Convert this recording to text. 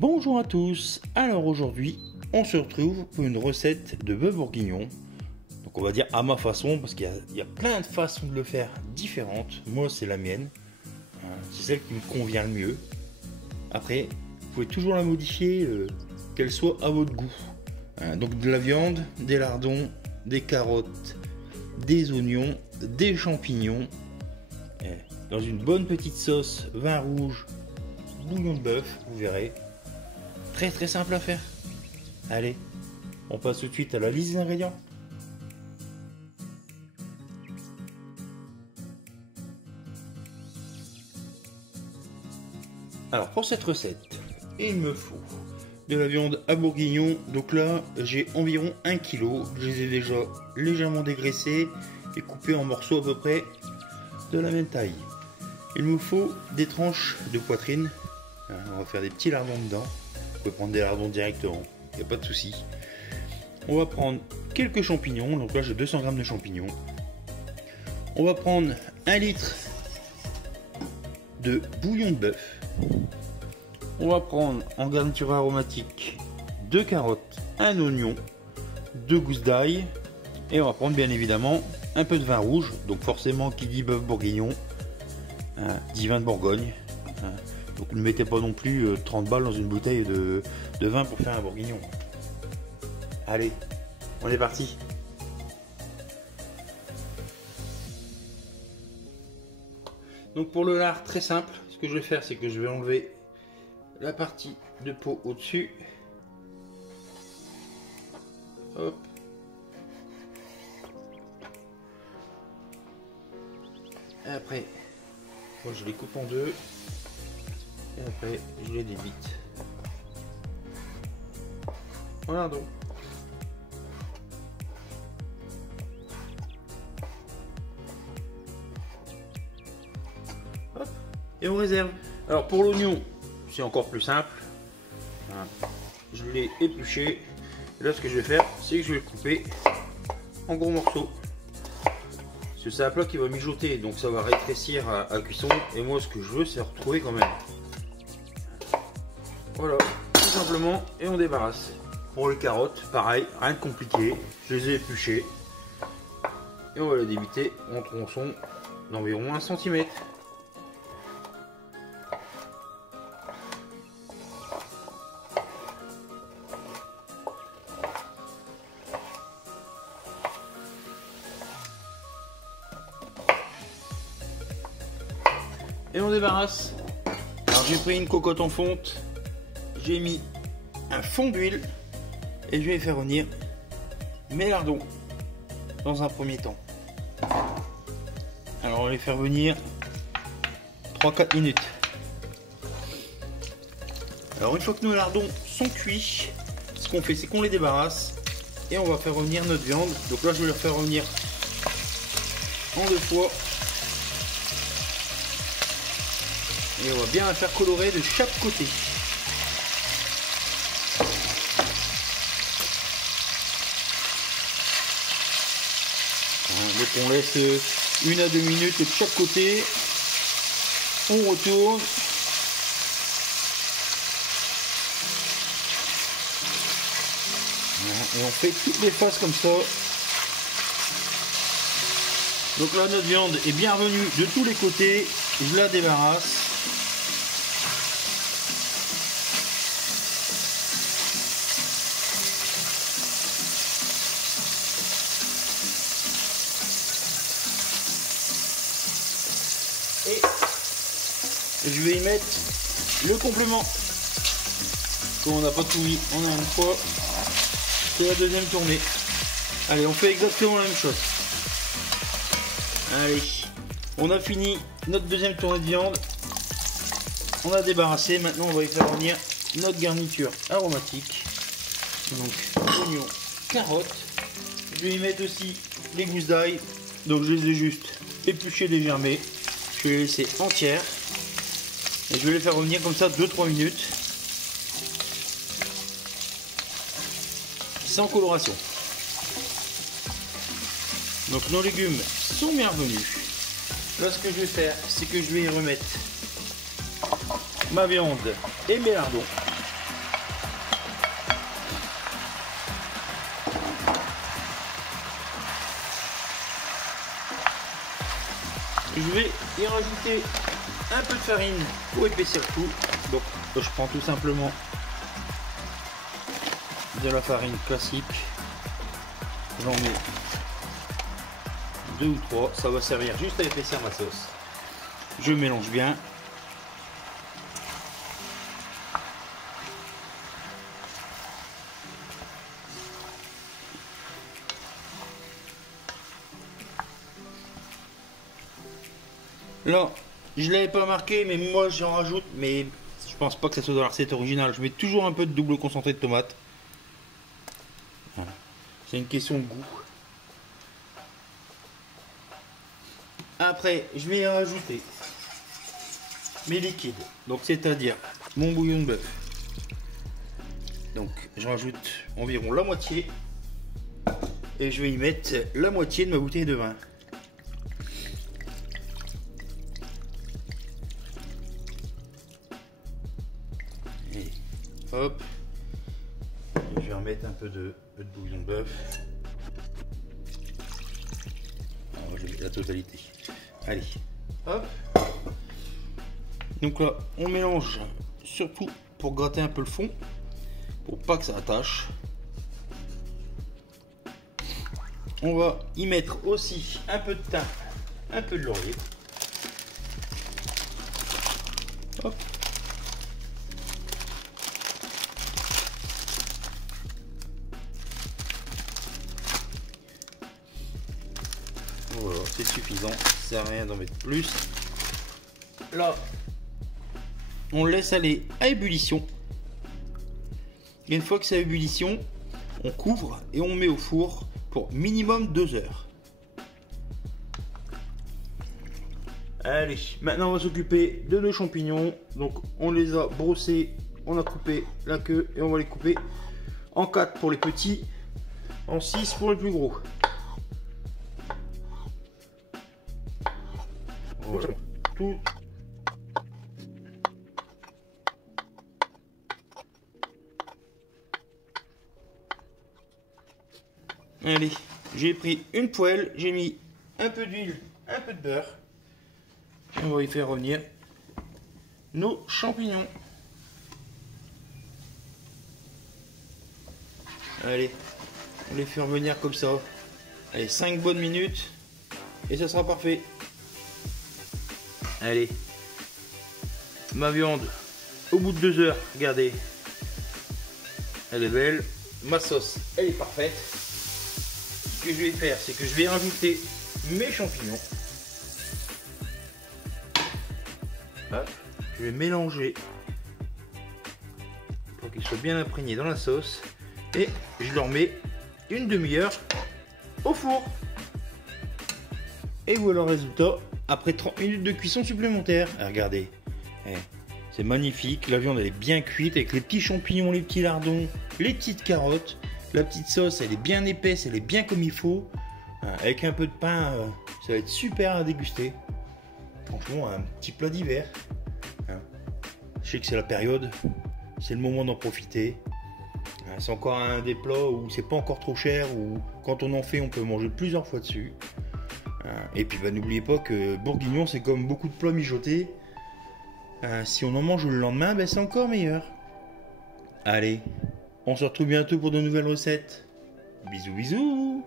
Bonjour à tous, alors aujourd'hui on se retrouve pour une recette de bœuf bourguignon. Donc on va dire à ma façon parce qu'il y a plein de façons de le faire différentes. Moi c'est la mienne, c'est celle qui me convient le mieux. Après vous pouvez toujours la modifier, qu'elle soit à votre goût. Donc de la viande, des lardons, des carottes, des oignons, des champignons, dans une bonne petite sauce, vin rouge, bouillon de bœuf, vous verrez. Très simple à faire. Allez, on passe tout de suite à la liste des ingrédients. Alors pour cette recette, il me faut de la viande à bourguignon. Donc là j'ai environ 1 kg. Je les ai déjà légèrement dégraissés et coupés en morceaux à peu près de la même taille. Il me faut des tranches de poitrine. On va faire des petits lardons dedans. Vous pouvez prendre des lardons directement, il n'y a pas de souci. On va prendre quelques champignons. Donc là j'ai 200 g de champignons. On va prendre 1 litre de bouillon de bœuf. On va prendre en garniture aromatique 2 carottes, 1 oignon, 2 gousses d'ail. Et on va prendre bien évidemment un peu de vin rouge. Donc forcément qui dit bœuf bourguignon dit vin de Bourgogne. Donc ne mettez pas non plus 30 balles dans une bouteille de vin pour faire un bourguignon. Allez, on est parti. Donc pour le lard, très simple, ce que je vais faire c'est que je vais enlever la partie de peau au-dessus. Hop. Et après, moi je les coupe en deux. Et après, je les débite. Voilà donc. Hop. Et on réserve. Alors pour l'oignon, c'est encore plus simple. Je l'ai épluché. Et là, ce que je vais faire, c'est que je vais le couper en gros morceaux. Parce que c'est un plat qui va mijoter, donc ça va rétrécir à cuisson. Et moi, ce que je veux, c'est retrouver quand même. Voilà, tout simplement, et on débarrasse. Pour les carottes, pareil, rien de compliqué. Je les ai épluchées. Et on va les débiter en tronçons d'environ 1 cm. Et on débarrasse. Alors j'ai pris une cocotte en fonte. J'ai mis un fond d'huile et je vais faire revenir mes lardons dans un premier temps. Alors on va les faire venir 3-4 minutes. Alors une fois que nos lardons sont cuits, ce qu'on fait c'est qu'on les débarrasse et on va faire revenir notre viande. Donc là je vais les faire revenir en 2 fois. Et on va bien la faire colorer de chaque côté. Donc on laisse 1 à 2 minutes de chaque côté. On retourne. Et on fait toutes les faces comme ça. Donc là notre viande est bien revenue de tous les côtés. Je la débarrasse. Et je vais y mettre le complément. Comme on n'a pas tout mis en une fois, c'est la deuxième tournée. Allez, on fait exactement la même chose. Allez, on a fini notre deuxième tournée de viande. On a débarrassé. Maintenant, on va y faire venir notre garniture aromatique. Donc, oignons, carottes. Je vais y mettre aussi les gousses d'ail. Donc, je les ai juste épluchées, dégermées. Je vais les laisser entières. Et je vais les faire revenir comme ça 2-3 minutes. Sans coloration. Donc nos légumes sont bien revenus. Là, ce que je vais faire, c'est que je vais y remettre ma viande et mes lardons. je vais y rajouter un peu de farine pour épaissir le tout. Donc je prends tout simplement de la farine classique. J'en mets 2 ou 3, ça va servir juste à épaissir ma sauce. Je mélange bien. Là, je l'avais pas marqué, mais moi j'en rajoute, mais je pense pas que ça soit dans la recette originale. Je mets toujours un peu de double concentré de tomate. Voilà. C'est une question de goût. Après, je vais y rajouter mes liquides, donc c'est-à-dire mon bouillon de bœuf. Donc, je rajoute environ la moitié et je vais y mettre la moitié de ma bouteille de vin. Et hop, et je vais remettre un peu de bouillon de bœuf. Alors, je vais mettre la totalité. Allez, hop. Donc là, on mélange surtout pour gratter un peu le fond, pour pas que ça attache. On va y mettre aussi un peu de thym, un peu de laurier. Hop. Voilà, c'est suffisant, ça sert à rien d'en mettre plus. Là, on le laisse aller à ébullition. Et une fois que c'est à ébullition, on couvre et on met au four pour minimum 2 heures. Allez, maintenant on va s'occuper de nos champignons. Donc on les a brossés, on a coupé la queue et on va les couper en 4 pour les petits, en 6 pour les plus gros. Voilà. Tout. Allez, j'ai pris une poêle, j'ai mis un peu d'huile, un peu de beurre. Et on va y faire revenir nos champignons. Allez, on les fait revenir comme ça. Allez, 5 bonnes minutes et ça sera parfait. Allez, ma viande, au bout de 2 heures, regardez, elle est belle. Ma sauce, elle est parfaite. Ce que je vais faire, c'est que je vais rajouter mes champignons. Hop, je vais mélanger pour qu'ils soient bien imprégnés dans la sauce. Et je leur mets une demi-heure au four. Et voilà le résultat après 30 minutes de cuisson supplémentaire. Ah, regardez, c'est magnifique. La viande elle est bien cuite avec les petits champignons, les petits lardons, les petites carottes. La petite sauce elle est bien épaisse, elle est bien comme il faut. Avec un peu de pain, ça va être super à déguster. Franchement, un petit plat d'hiver. Je sais que c'est la période, c'est le moment d'en profiter. C'est encore un des plats où c'est pas encore trop cher, où quand on en fait on peut manger plusieurs fois dessus. Et puis n'oubliez pas que bourguignon c'est comme beaucoup de plats mijotés. Si on en mange le lendemain, c'est encore meilleur. Allez, on se retrouve bientôt pour de nouvelles recettes. Bisous bisous.